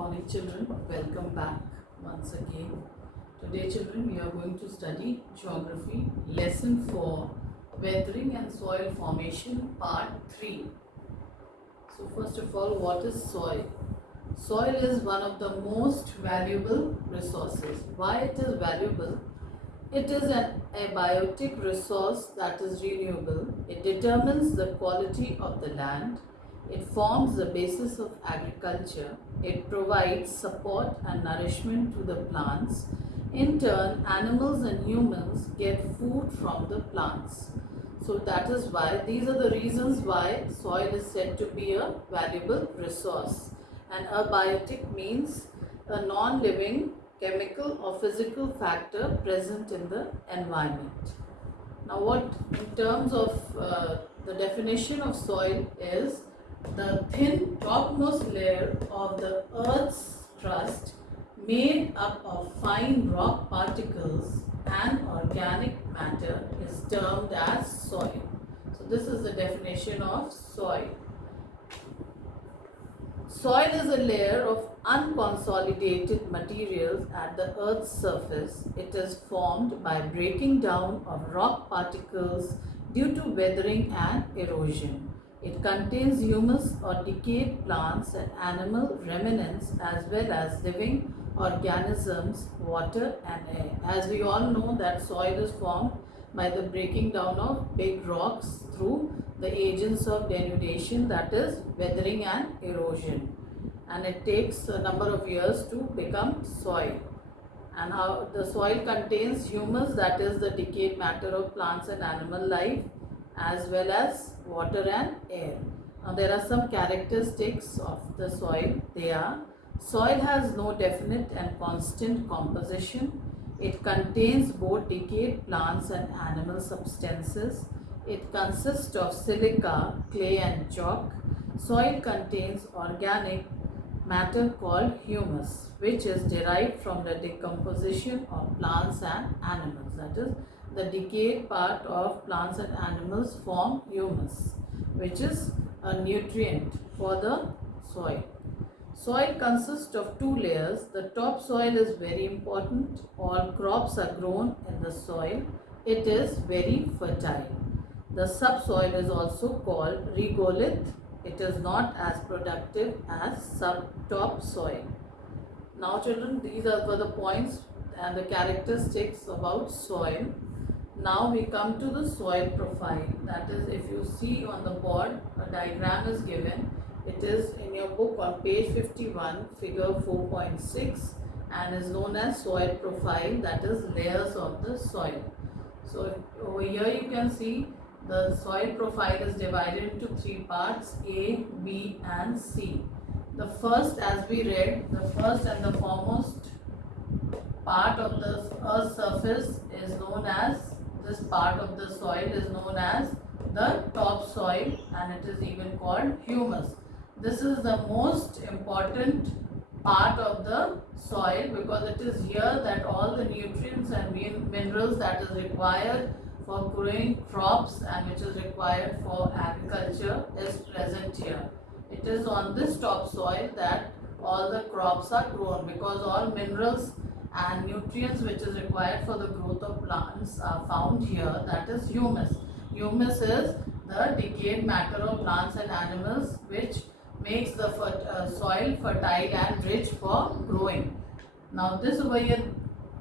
morning children, welcome back once again. Today children, we are going to study geography lesson 4, weathering and soil formation part 3. So first of all, what is soil? Soil is one of the most valuable resources. Why it is valuable? It is a biotic resource that is renewable. It determines the quality of the land. It forms the basis of agriculture. It provides support and nourishment to the plants. In turn, animals and humans get food from the plants. So that is why, these are the reasons why soil is said to be a valuable resource. And abiotic means a non-living chemical or physical factor present in the environment. Now what in terms of the definition of soil is the thin topmost layer of the earth's crust made up of fine rock particles and organic matter is termed as soil. So this is the definition of soil. Soil is a layer of unconsolidated materials at the earth's surface. It is formed by breaking down of rock particles due to weathering and erosion. It contains humus or decayed plants and animal remnants as well as living organisms, water and air. As we all know that soil is formed by the breaking down of big rocks through the agents of denudation, that is weathering and erosion, and it takes a number of years to become soil. And how the soil contains humus, that is the decayed matter of plants and animal life, as well as water and air. Now there are some characteristics of the soil. They are: soil has no definite and constant composition. It contains both decayed plants and animal substances. It consists of silica, clay and chalk. Soil contains organic matter called humus, which is derived from the decomposition of plants and animals. That is, the decayed part of plants and animals form humus, which is a nutrient for the soil. Soil consists of two layers. The topsoil is very important. All crops are grown in the soil. It is very fertile. The subsoil is also called regolith. It is not as productive as topsoil. Now children, these were the points and the characteristics about soil. Now we come to the soil profile. That is, if you see on the board, a diagram is given. It is in your book on page 51, figure 4.6, and is known as soil profile, that is layers of the soil. So over here you can see the soil profile is divided into three parts: A, B and C. The first, as we read, the first and the foremost part of the earth's surface is known as, this part of the soil is known as the topsoil, and it is even called humus. This is the most important part of the soil because it is here that all the nutrients and minerals that is required for growing crops and which is required for agriculture is present here. It is on this topsoil that all the crops are grown because all minerals and nutrients which is required for the growth of plants are found here, that is humus. Humus is the decayed matter of plants and animals which makes the soil fertile and rich for growing. Now this over here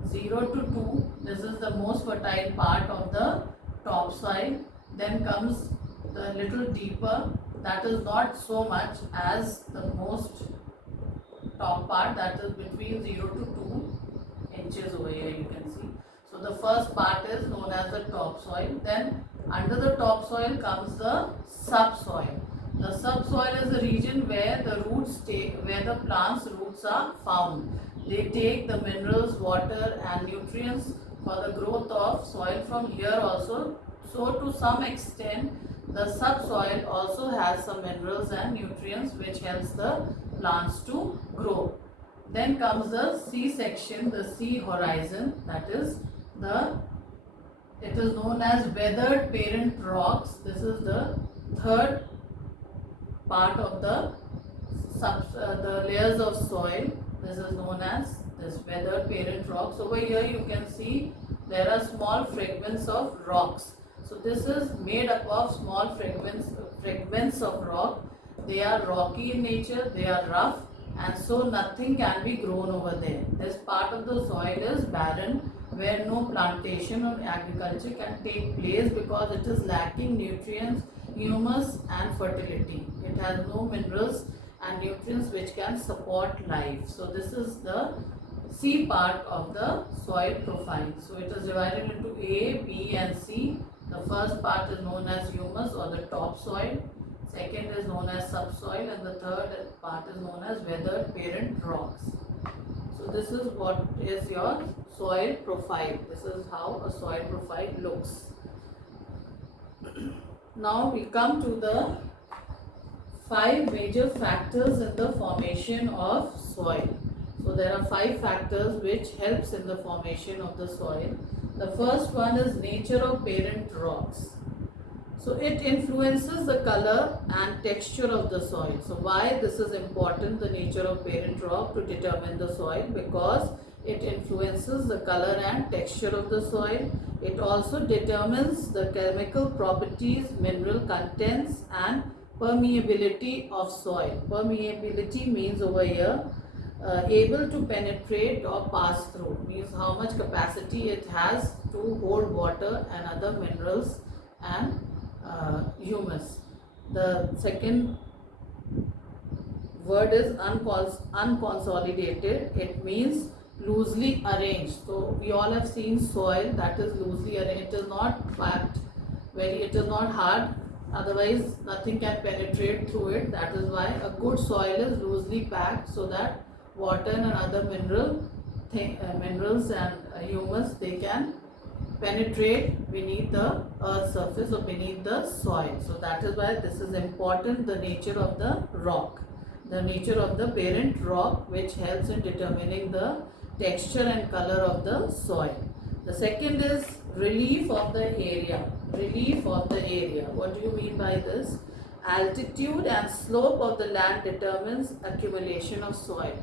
0 to 2, this is the most fertile part of the topsoil. Then comes the little deeper, that is not so much as the most top part, that is between 0 to 2 inches over here you can see. So the first part is known as the topsoil. Then under the topsoil comes the subsoil. The subsoil is the region where the roots where the plant's roots are found. They take the minerals, water and nutrients for the growth of soil from here also. So to some extent the subsoil also has some minerals and nutrients which helps the plants to grow. Then comes the C section, the C horizon, that is it is known as weathered parent rocks. This is the third part of the the layers of soil. This is known as this weathered parent rocks. Over here you can see there are small fragments of rocks. So this is made up of small fragments of rock. They are rocky in nature, they are rough, and so nothing can be grown over there. This part of the soil is barren, where no plantation or agriculture can take place because it is lacking nutrients, humus and fertility. It has no minerals and nutrients which can support life. So this is the C part of the soil profile. So it is divided into A, B and C. The first part is known as humus or the topsoil. Second is known as subsoil, and the third part is known as weathered parent rocks. So this is what is your soil profile. This is how a soil profile looks. Now we come to the 5 major factors in the formation of soil. So there are 5 factors which helps in the formation of the soil. The first one is nature of parent rocks. So it influences the color and texture of the soil. So why this is important, the nature of parent rock, to determine the soil? Because it influences the color and texture of the soil. It also determines the chemical properties, mineral contents and permeability of soil. Permeability means over here able to penetrate or pass through, means how much capacity it has to hold water and other minerals and humus. The second word is unconsolidated. It means loosely arranged. So we all have seen soil that is loosely arranged. It is not packed it is not hard, otherwise nothing can penetrate through it. That is why a good soil is loosely packed, so that water and other minerals and humus, they can penetrate beneath the earth's surface or beneath the soil. So that is why this is important, the nature of the rock, the nature of the parent rock, which helps in determining the texture and color of the soil. The second is relief of the area. Relief of the area. What do you mean by this? Altitude and slope of the land determines accumulation of soil.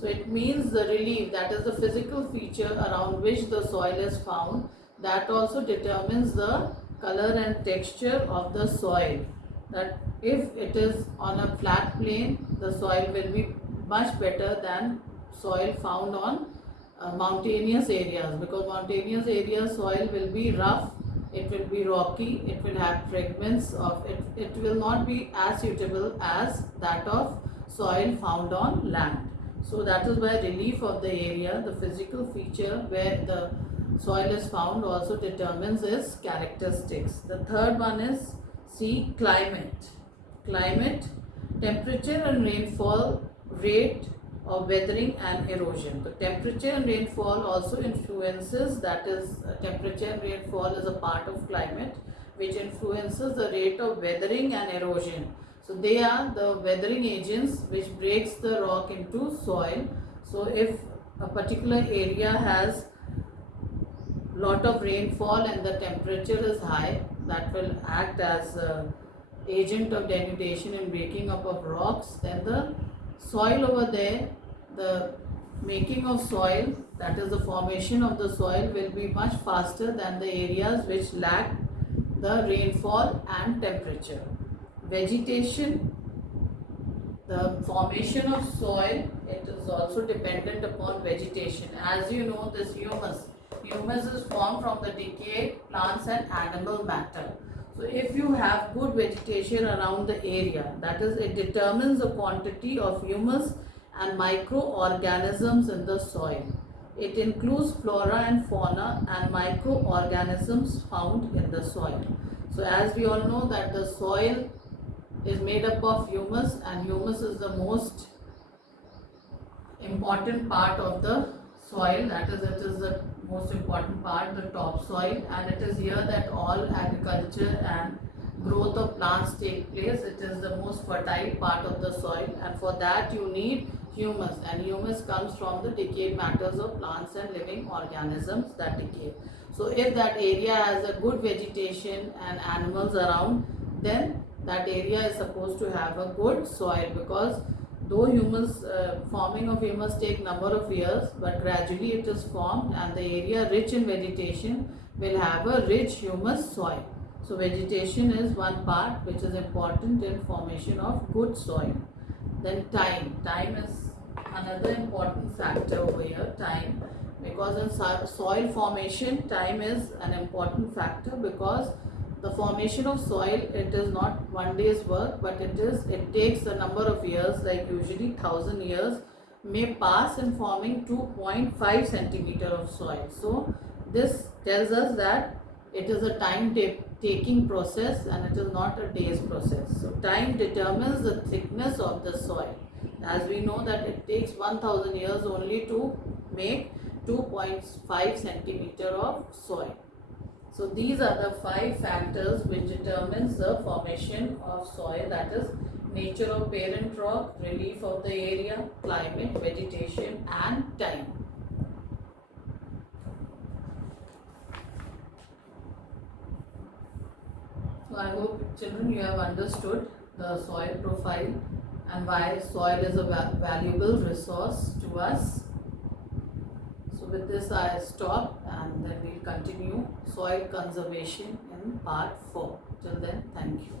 So it means the relief, that is the physical feature around which the soil is found, that also determines the color and texture of the soil. That if it is on a flat plain, the soil will be much better than soil found on mountainous areas, because mountainous areas soil will be rough, it will be rocky, it will have fragments of it, it will not be as suitable as that of soil found on land. So that is why relief of the area, the physical feature where the soil is found, also determines its characteristics. The third one is C, climate. Climate, temperature and rainfall rate of weathering and erosion. The temperature and rainfall also influences, that is temperature and rainfall is a part of climate which influences the rate of weathering and erosion. So they are the weathering agents which breaks the rock into soil. So if a particular area has lot of rainfall and the temperature is high, that will act as a agent of denudation and breaking up of rocks. Then the soil over there, the making of soil, that is the formation of the soil, will be much faster than the areas which lack the rainfall and temperature. Vegetation, the formation of soil, it is also dependent upon vegetation. As you know, this humus is formed from the decayed plants and animal matter. So if you have good vegetation around the area, that is, it determines the quantity of humus and microorganisms in the soil. It includes flora and fauna and microorganisms found in the soil. So as we all know that the soil is made up of humus, and humus is the most important part of the soil, that is, it is the most important part, the topsoil, and it is here that all agriculture and growth of plants take place. It is the most fertile part of the soil, and for that you need humus, and humus comes from the decayed matters of plants and living organisms that decay. So if that area has a good vegetation and animals around, then that area is supposed to have a good soil, because though humus forming of humus take number of years, but gradually it is formed, and the area rich in vegetation will have a rich humus soil. So vegetation is one part which is important in formation of good soil. Then time is another important factor over here. Time, because in soil formation, time is an important factor, because the formation of soil, it is not one day's work, but it takes a number of years, like usually 1,000 years may pass in forming 2.5 centimeter of soil. So this tells us that it is a time taking process, and it is not a day's process. So time determines the thickness of the soil. As we know that it takes 1,000 years only to make 2.5 centimeter of soil. So these are the 5 factors which determines the formation of soil, that is nature of parent rock, relief of the area, climate, vegetation and time. So I hope children you have understood the soil profile and why soil is a valuable resource to us. So with this I stop, and then we'll continue soil conservation in part 4. Till then, thank you.